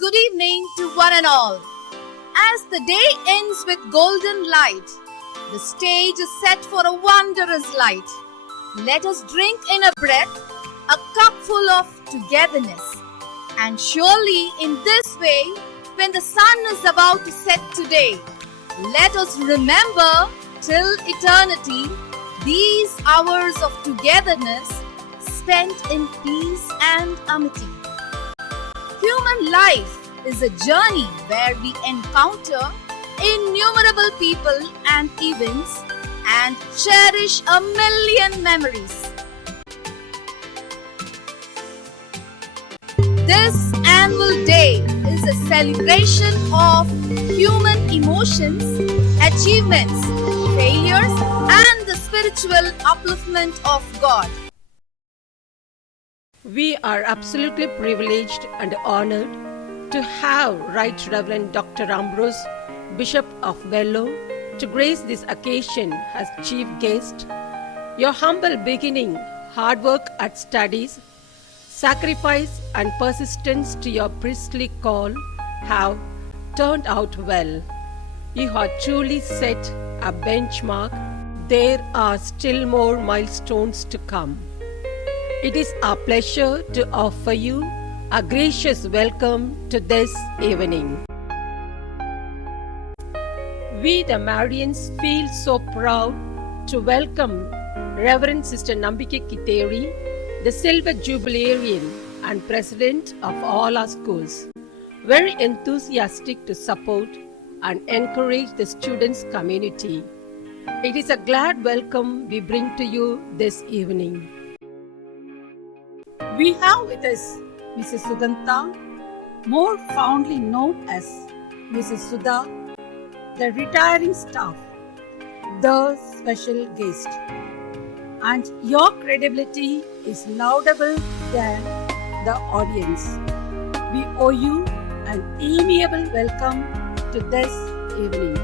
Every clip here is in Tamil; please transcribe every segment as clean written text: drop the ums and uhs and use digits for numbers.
Good evening to one and all. As the day ends with golden light, the stage is set for a wondrous light. Let us drink in a breath a cup full of togetherness. And surely in this way, when the sun is about to set today, let us remember till eternity these hours of togetherness spent in peace and amity. Human life is a journey where we encounter innumerable people and events and cherish a million memories. This annual day is a celebration of human emotions, achievements, failures, and the spiritual upliftment of God. We are absolutely privileged and honored to have Right Reverend Dr. Ambrose, Bishop of Vellore, to grace this occasion as chief guest. Your humble beginning, hard work at studies, sacrifice and persistence to your priestly call have turned out well. You have truly set a benchmark. There are still more milestones to come. It is our pleasure to offer you a gracious welcome to this evening. We the Marians feel so proud to welcome Reverend Sister Nambike Kiteri, the Silver Jubilarian and President of all our schools, very enthusiastic to support and encourage the students' community. It is a glad welcome we bring to you this evening. We have with us Mrs. Suganta, more fondly known as Mrs. Sudha, the retiring staff, the special guest. And your credibility is laudable than the audience. We owe you an amiable welcome to this evening.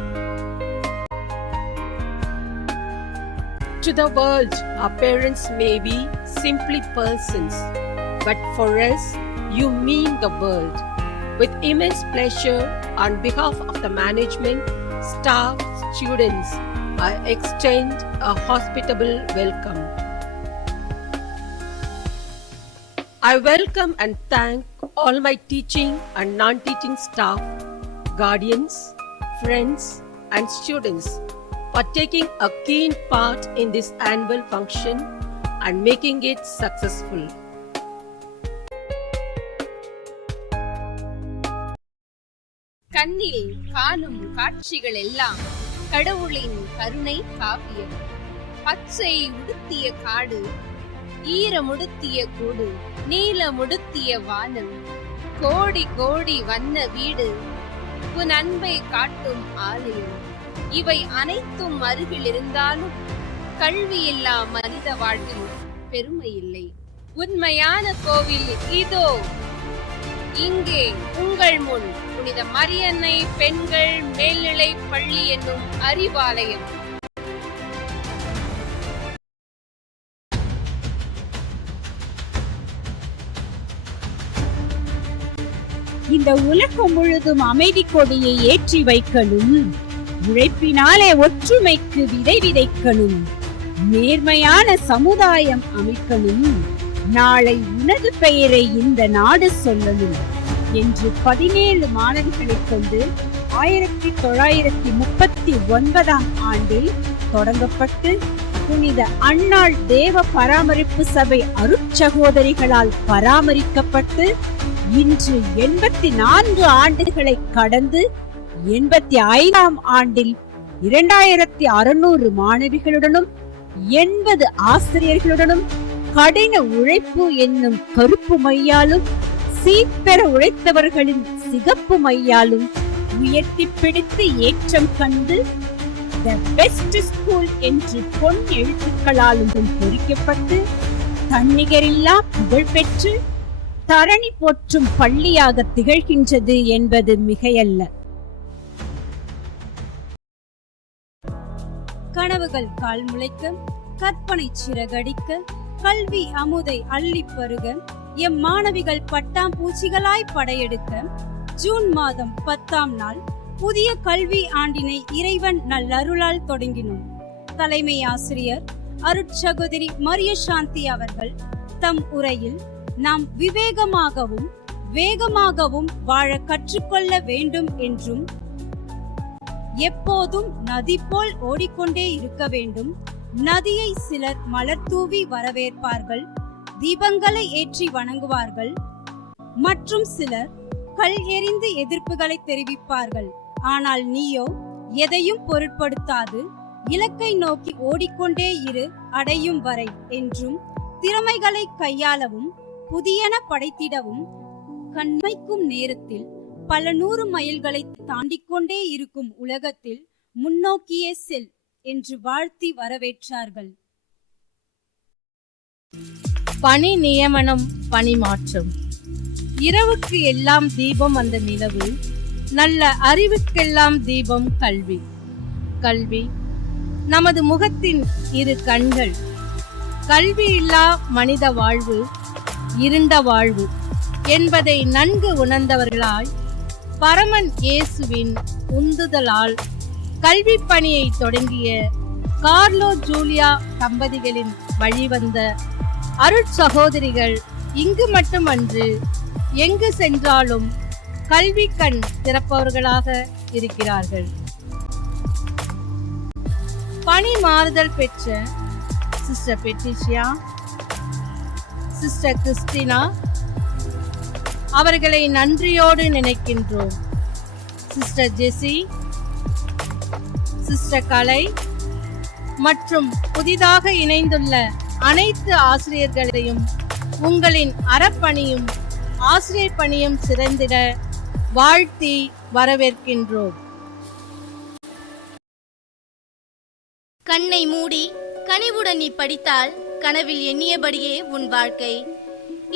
To the world, our parents may be simply persons, but for us, you mean the world. With immense pleasure, on behalf of the management, staff, students, I extend a hospitable welcome. I welcome and thank all my teaching and non-teaching staff, guardians, friends, and students for taking a keen part in this annual function and making it successful. கண்ணில் காணும் காட்சிகள் எல்லாம் கடவுளின் கருணை காவியம். பச்சை உடுத்திய காடு, ஈரமுடுத்திய கூடு, நீலமுடுத்திய வானம், கோடி கோடி வண்ண வீடு, உன் அன்பை காட்டும் ஆலயம். இவை அனைத்தும் அருகில் இருந்தாலும் கல்வியில்லா மனித வாழ்வில் பெருமை இல்லை. உண்மையான கோவில் இதோ இங்கே உங்கள் முன், புனித மரியன்னை பெண்கள் மேல்நிலை பள்ளி என்னும் அறிவாலயம். இந்த உலகம் முழுதும் அமைதி கொடியை ஏற்றி வைக்கணும், உழைப்பினாலே ஒற்றுமைக்கு விதை விதைக்கணும், நேர்மையான சமுதாயம் அமைக்கணும், நாளை உனது பெயரை இந்த நாடு சொல்லணும் என்று 17 மாணவர்களைக் கொண்டு 1939 ஆண்டில் தொடங்கப்பட்டு புனித அன்னாள் தேவ பராமரிப்பு சபை அருட்சகோதரிகளால் பராமரிக்கப்பட்டு இன்று 84 ஆண்டுகளை கடந்து 85ஆம் ஆண்டில் 2600 மாணவிகளுடனும் 80 ஆசிரியர்களுடனும் கடின உழைப்பு என்னும் கருப்பு மையாலும் சீப்பெற உழைத்தவர்களின் சிகப்பு மையாலும் உயர்த்தி பிடித்து ஏற்றம் கண்டு தி பெஸ்ட் ஸ்கூல் என்று பொன் எழுத்துக்களாலும் பொறிக்கப்பட்டு தன்னிகரில்லா புகழ் பெற்று தரணி போற்றும் பள்ளியாக திகழ்கின்றது என்பது மிகையல்ல. கனவுகள் கால் முளைக்க, கற்பனை சிறகடிக்க, கல்வி அமுதை அள்ளி பருக, எம் மாணவிகள் பட்டாம்பூச்சிகளாய் படையெடுக்க, ஜூன் மாதம் 10ஆம் நாள் புதிய கல்வி ஆண்டினை இறைவன் நல்லருளால் தொடங்கினோம். தலைமை ஆசிரியர் அருட்சகோதரி மரிய சாந்தி அவர்கள் தம் உரையில் நாம் விவேகமாகவும் வேகமாகவும் வாழ கற்றுக்கொள்ள வேண்டும் என்றும், எப்போதும் நதி போல் ஓடிக்கொண்டே இருக்க வேண்டும். நதியை சிலர் மலர் தூவி வரவேற்பார்கள், தீபங்களை ஏற்றி வணங்குவார்கள், மற்றும் சிலர் கல் எறிந்து எதிர்ப்புகளை தெரிவிப்பார்கள். ஆனால் நீயோ எதையும் பொருட்படுத்தாது இலக்கை நோக்கி ஓடிக்கொண்டே இரு, அடையும் வரை என்றும், திறமைகளை கையாளவும் புதியன படைத்திடவும் கண்மைக்கும் நேரத்தில் பல 100 மைல்களை தாண்டிக்கொண்டே இருக்கும் உலகத்தில் முன்னோக்கியே செல் என்று வாழ்த்தி வரவேற்றார்கள். பணி நியமனம், பணி மாற்றம். இரவுக்கு எல்லாம் தீபம் அந்த நிலவு, நல்ல அறிவுக்கெல்லாம் தீபம் கல்வி. கல்வி நமது முகத்தின் 2 கண்கள். கல்வி இல்லா மனித வாழ்வு இருண்ட வாழ்வு என்பதை நன்கு உணர்ந்தவர்களாய் பரமன் இயேசுவின் உந்துதலால் கல்வி பணியை தொடங்கிய கார்லோ ஜூலியா தம்பதிகளின் வழிவந்த அருட்சகோதரிகள் இங்கு மட்டுமன்று எங்கு சென்றாலும் கல்வி கண் திறப்பவர்களாக இருக்கிறார்கள். பணி மாறுதல் பெற்ற சிஸ்டர் பெட்ரிஷியா, சிஸ்டர் கிறிஸ்டினா அவர்களை நன்றியோடு நினைக்கின்றோம். சிஸ்டர் ஜெசி, சிஸ்டர் கலை மற்றும் புதிதாக இணைந்துள்ள அனைத்து ஆசிரியர்களையும் உங்களின் அறப்பணியும் ஆசிரியர் பணியும் சிறந்திட வாழ்த்தி வரவேற்கின்றோம். கண்ணை மூடி கனிவுடன் நீ படித்தால் கனவில் எண்ணியபடியே உன் வாழ்க்கை.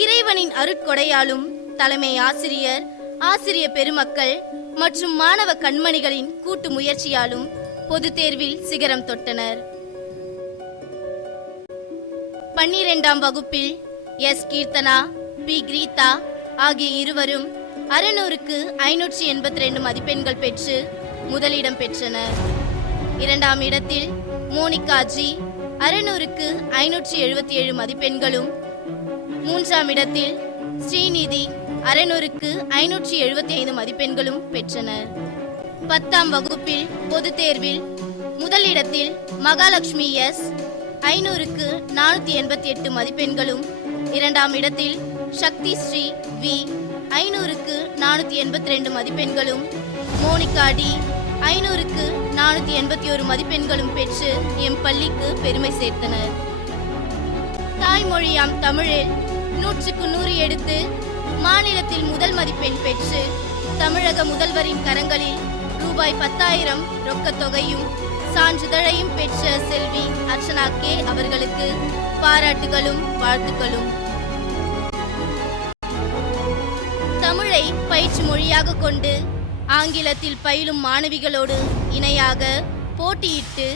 இறைவனின் அருட்கொடையாலும் தலைமை ஆசிரியர், ஆசிரிய பெருமக்கள் மற்றும் மாணவ கண்மணிகளின் கூட்டு முயற்சியாலும் பொது தேர்வில் சிகரம் தொட்டனர். 12ஆம் வகுப்பில் எஸ் கீர்த்தனா, பி கிரீதா ஆகிய இருவரும் 600க்கு 582 மதிப்பெண்கள் பெற்று முதலிடம் பெற்றனர். 2ஆம் இடத்தில் மோனிகா ஜி 600க்கு 577 மதிப்பெண்களும், 3ஆம் இடத்தில் ஸ்ரீநிதி 600க்கு 575 மதிப்பெண்களும் பெற்றனர். 10ஆம் வகுப்பில் பொது தேர்வில் முதலிடத்தில் மகாலட்சுமி எஸ் 500க்கு 488 மதிப்பெண்களும், 2ஆம் இடத்தில் சக்தி ஸ்ரீ வி 500க்கு 482 மதிப்பெண்களும், மோனிகா டி 500க்கு 481 மதிப்பெண்களும் பெற்று எம் பள்ளிக்கு பெருமை சேர்த்தனர். தாய்மொழியாம் தமிழில் 100க்கு 100 எடுத்து மாநிலத்தில் முதல் மதிப்பெண் பெற்று தமிழக முதல்வரின் கரங்களில் ரூபாய் 10,000 ரொக்கத் தொகையும் சான்றிதழையும் பெற்ற செல்வி அர்ச்சனா கே அவர்களுக்கு பாராட்டுகளும் வாழ்த்துக்களும். தமிழை பயிற்று மொழியாக கொண்டு ஆங்கிலத்தில் பயிலும் மாணவிகளோடு இணையாக போட்டியிட்டு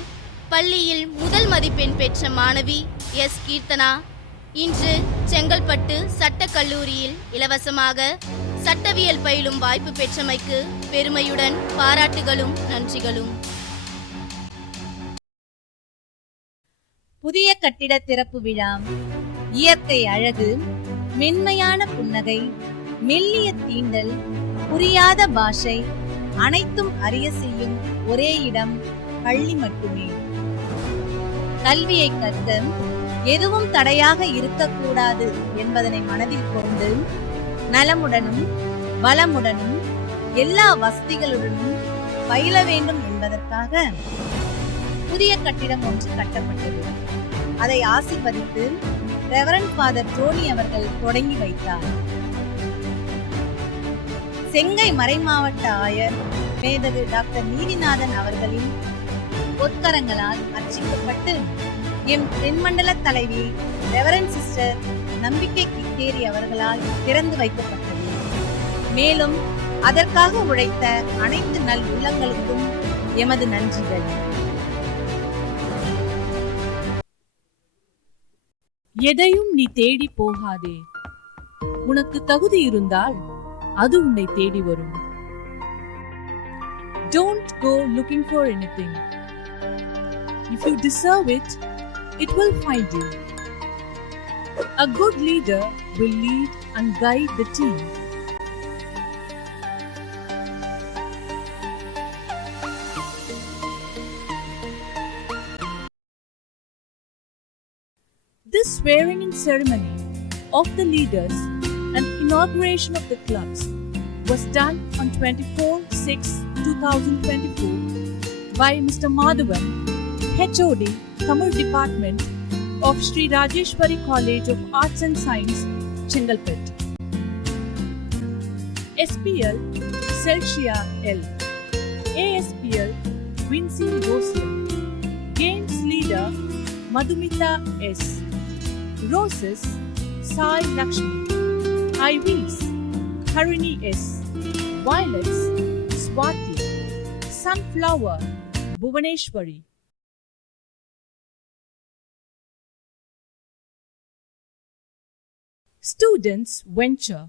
பள்ளியில் முதல் மதிப்பெண் பெற்ற மாணவி எஸ் கீர்த்தனா இன்று செங்கல்பட்டு சட்டக் கல்லூரியில் இலவசமாக சட்டவியல் பயிலும் வாய்ப்பு பெற்றமைக்கு பெருமையுடன் பாராட்டுகளும் நன்றிகளும். புதிய கட்டிட திறப்பு விழா. இயற்கை அழகு, மென்மையான புன்னகை, மெல்லிய தீண்டல், புரியாத பாஷை அனைத்தும் அறிய செய்யும் ஒரே இடம் பள்ளி மட்டுமே. கல்வியை கற்க எதுவும் தடையாக இருக்கக்கூடாது என்பதனை மனதில் கொண்டு நலமுடனும் வளமுடனும் எல்லா வசதிகளுடனும் பயில வேண்டும் என்பதற்காக புதிய கட்டிடம் ஒன்று கட்டப்பட்டது. அதை ஆசீர்வதித்து ரெவரண்ட் ஃபாதர் டோனி அவர்கள் தொடங்கி வைத்தார். செங்கை மறைமாவட்ட ஆயர் மேதகு டாக்டர் நீதிநாதன் அவர்களின் பொற்கரங்களால் அர்ச்சிக்கப்பட்டு எம் தென்மண்டல தலைவி ரெவரண்ட் சிஸ்டர் நம்பிக்கை கிட்டேரி அவர்களால் திறந்து வைக்கப்பட்டது. மேலும் அதற்காக உழைத்த அனைத்து நல் உள்ளங்களுக்கும் எமது நன்றிகள். எதையும் நீ தேடி போகாதே. உனக்கு தகுதி இருந்தால் அது உன்னை தேடி வரும். Don't go looking for anything. If you deserve it, it will find you. A good leader will lead and guide the team. This swearing-in ceremony of the leaders and inauguration of the clubs was done on 24/6/2024 by Mr. Madhavan, HOD, Tamil Department of Sri Rajeshwari College of Arts and Science, Chengalpet. SPL Celsia L. ASPL Vinci Rosian. Games Leader Madhumita S. Roses Sai Lakshmi. IVs Harini S. Violets Swati. Sunflower Bhuvaneshwari. Students Venture.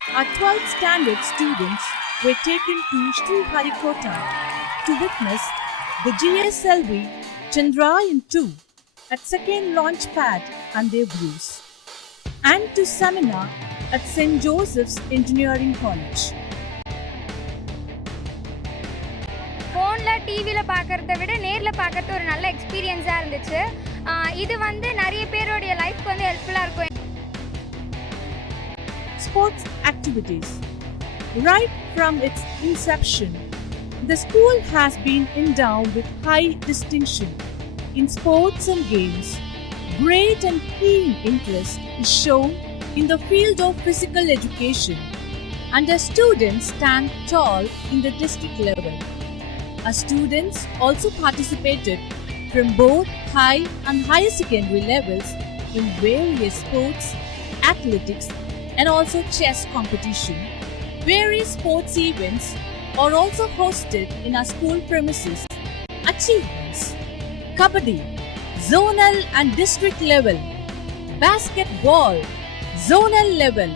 Our 12th standard students were taken to Sri Harikota to witness the GSLV Chandrayaan 2 at second launch pad and their views, and to seminar at St. Joseph's Engineering College. ஃபோனில் டிவியில் பார்க்குறத விட நேரில் பார்க்குறது ஒரு நல்ல எக்ஸ்பீரியன்ஸாக இருந்துச்சு. இது வந்து நிறைய பேருடைய லைஃப்க்கு வந்து ஹெல்ப்ஃபுல்லாக இருக்கும். Sports activities. Right from its inception, the school has been endowed with high distinction in sports and games. Great and keen interest is shown in the field of physical education, and our students stand tall in the district level. Our students also participated from both high and higher secondary levels in various sports, athletics, and also chess competition. Various sports events are also hosted in our school premises. Achievements: Kabaddi, zonal and district level; basketball, zonal level;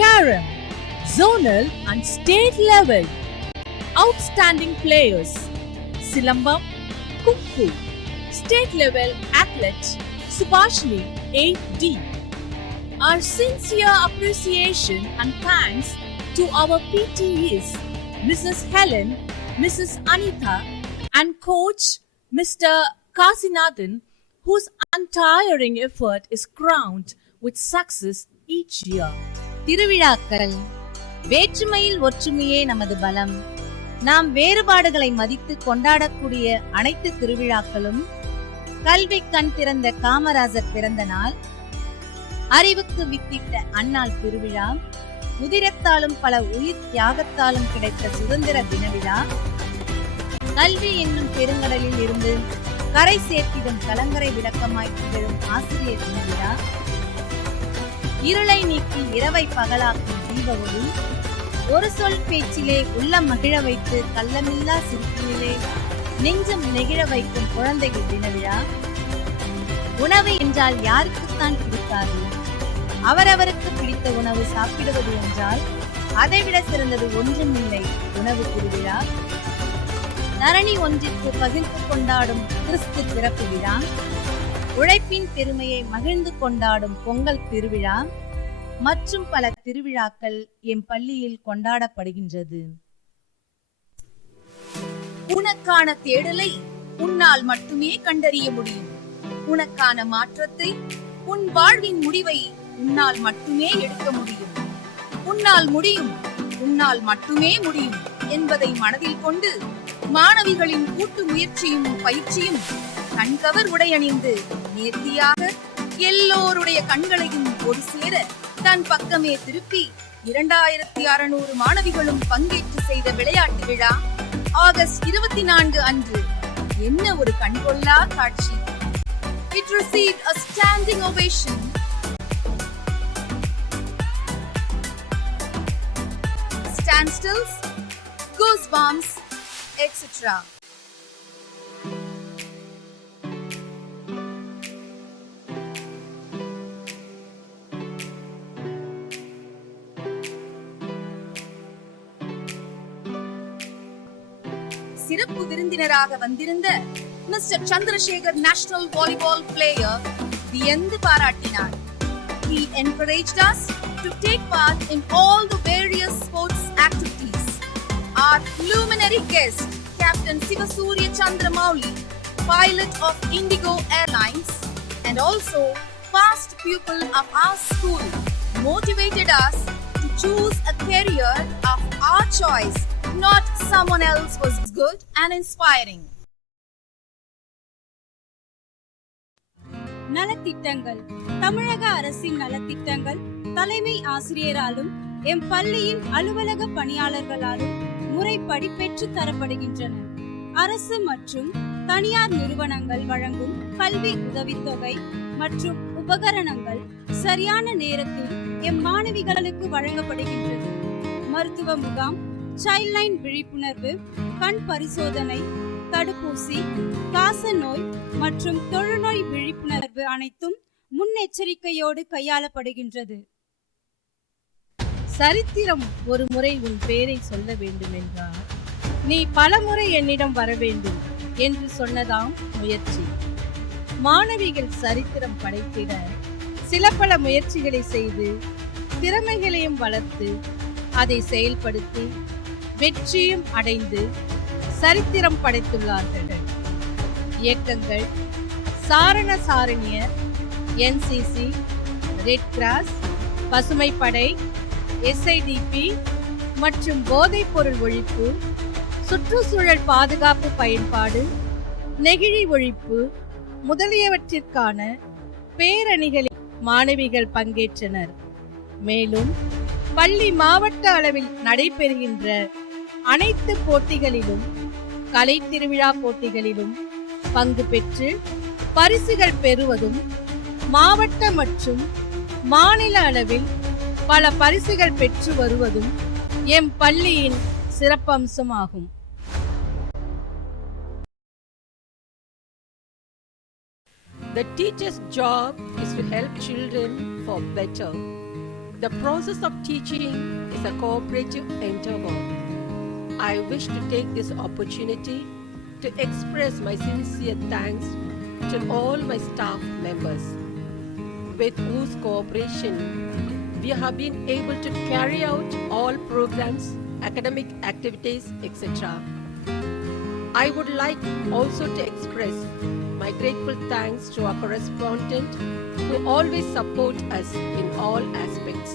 carom, zonal and state level. Outstanding players: Silambam, Kung Fu, state level athlete Subhashini 8D. Our sincere appreciation and thanks to our PTEs, Mrs. Helen, Mrs. Anita, and Coach Mr. Kasinathan, whose untiring effort is crowned with success each year. திருவிழாக்கள். வேற்றுமையில் ஒற்றுமையே நமது பலம். நாம் வேறுபாடுகளை மதித்து கொண்டாடக்கூடிய அனைத்து திருவிழாக்களும் கல்வி கண் திறந்த காமராஜர் பிறந்த நாள், அறிவுக்கு வித்திட்ட அன்னாள் திருவிழா, உதிரத்தாலும் பல உயிர் தியாகத்தாலும் கிடைத்த சுதந்திர தின விழா, கல்வி என்னும் பெருங்கடலில் இருந்து கரை சேர்த்திடும் கலங்கரை விளக்கமாய் திகழும் ஆசிரியர் தின விழா, இருளை நீக்கி இரவை பகலாக்கும் தீப ஒளி, ஒரு சொல் பேச்சிலே உள்ள மகிழ வைத்து கள்ளமில்லா சிரிப்பிலே நெஞ்சம் நெகிழ வைக்கும் குழந்தைகள் தின விழா, உணவு என்றால் யாருக்குத்தான் பிடிக்காது, அவரவருக்கு பிடித்த உணவு சாப்பிடுவது என்றால் அதைவிட சிறந்தது ஒன்றுமில்லை உணவு திருவிழா, தரணி ஒன்றிற்கு பகிர்ந்து கொண்டாடும் கிறிஸ்து பிறப்பு விழா, உழைப்பின் பெருமையை மகிழ்ந்து கொண்டாடும் பொங்கல் திருவிழா மற்றும் பல திருவிழாக்கள் எம் பள்ளியில் கொண்டாடப்படுகின்றது. உனக்கான தேடலை உன்னால் மட்டுமே கண்டறிய முடியும். உனக்கான மாற்றத்தை, உன் வாழ்வின் முடிவை உன்னால் மட்டுமே எடுக்க முடியும். உன்னால் முடியும், உன்னால் மட்டுமே முடியும் என்பதை மனதில் கொண்டு மாணவிகளின் கூட்டு முயற்சியும் பயிற்சியும் கண்கவர் உடையணிந்து நேர்த்தியாக எல்லோருடைய கண்களையும் ஒரு சேர தன் பக்கமே திருப்பி 2600 மாணவிகளும் பங்கேற்று செய்த விளையாட்டு விழா ஆகஸ்ட் 24 அன்று என்ன ஒரு கண்கொள்ளா காட்சி! It received a standing ovation. Standstills, goosebumps, etc. சிறப்பு விருந்தினராக வந்திருந்த mister Chandrasekhar national volleyball player வியந்து பாராட்டினார். He encouraged us to take part in all the various sports activities. Our luminary guest, Captain Sivasurya Chandramouli, pilot of Indigo Airlines and also past pupil of our school, motivated us to choose a career of our choice, not someone else was good and inspiring. நலத்திட்டங்கள். தமிழக அரசின் நலத்திட்டங்கள் தலைமை ஆசிரியராலும் எம் பள்ளியின் அலுவலக பணியாளர்களாலும் முறைப்படி பெற்று தரப்படுகின்றன. அரசு மற்றும் தனியார் நிறுவனங்கள் வழங்கும் கல்வி உதவித்தொகை மற்றும் உபகரணங்கள் சரியான நேரத்தில் எம் மாணவிகளுக்கு வழங்கப்படுகின்றது. மருத்துவ முகாம், சைல்ட்லைன் விழிப்புணர்வு, கண் பரிசோதனை, தடுப்பூசி, காச நோய் மற்றும் தொழுநோய் விழிப்புணர்வு அனைத்தும் முன்னெச்சரிக்கையோடு கையாளப்படுகின்றது. சரித்திரம் ஒரு முறை உன் பேரை சொல்ல வேண்டும் என்றால் நீ பல முறை என்னிடம் வர வேண்டும் என்று சொன்னதாம் முயற்சி. மாணவிகள் சரித்திரம் படைத்திட சில பல முயற்சிகளை செய்து திறமைகளையும் வளர்த்து அதை செயல்படுத்தி வெற்றியும் அடைந்து சரித்திரம் படைத்துள்ளார்கள். இயக்கங்கள் சாரண சாரணியர், NCC, ரெட் கிராஸ், பசுமை படை, SIDP மற்றும் போதைப்பொருள் ஒழிப்பு, சுற்றுச்சூழல் பாதுகாப்பு பயன்பாடு, நெகிழி ஒழிப்பு முதலியவற்றிற்கான பேரணிகளில் மாணவிகள் பங்கேற்றனர். மேலும் பள்ளி மாவட்ட அளவில் நடைபெறுகின்ற அனைத்து போட்டிகளிலும் கலை திருவிழா போட்டிகளிலும் பங்கு பெற்று பரிசுகள் பெறுவதும் மாவட்ட மற்றும் மாநில அளவில் பல பரிசுகள் பெற்று வருவதும் எம் பள்ளியின் சிறப்பம்சமாகும். The teacher's job is to help children for better. The process of teaching is a cooperative endeavor. I wish to take this opportunity to express my sincere thanks to all my staff members, with whose cooperation we have been able to carry out all programs, academic activities, etc. I would like also to express my grateful thanks to our correspondent who always support us in all aspects,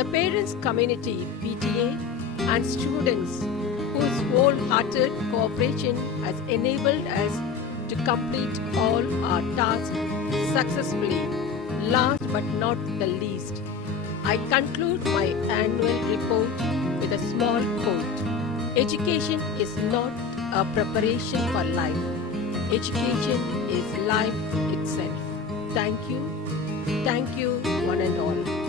the parents community, PTA, and students whose wholehearted cooperation has enabled us to complete all our tasks successfully. Last but not the least, I conclude my annual report with a small quote. Education is not a preparation for life. Education is life itself. Thank you, one and all.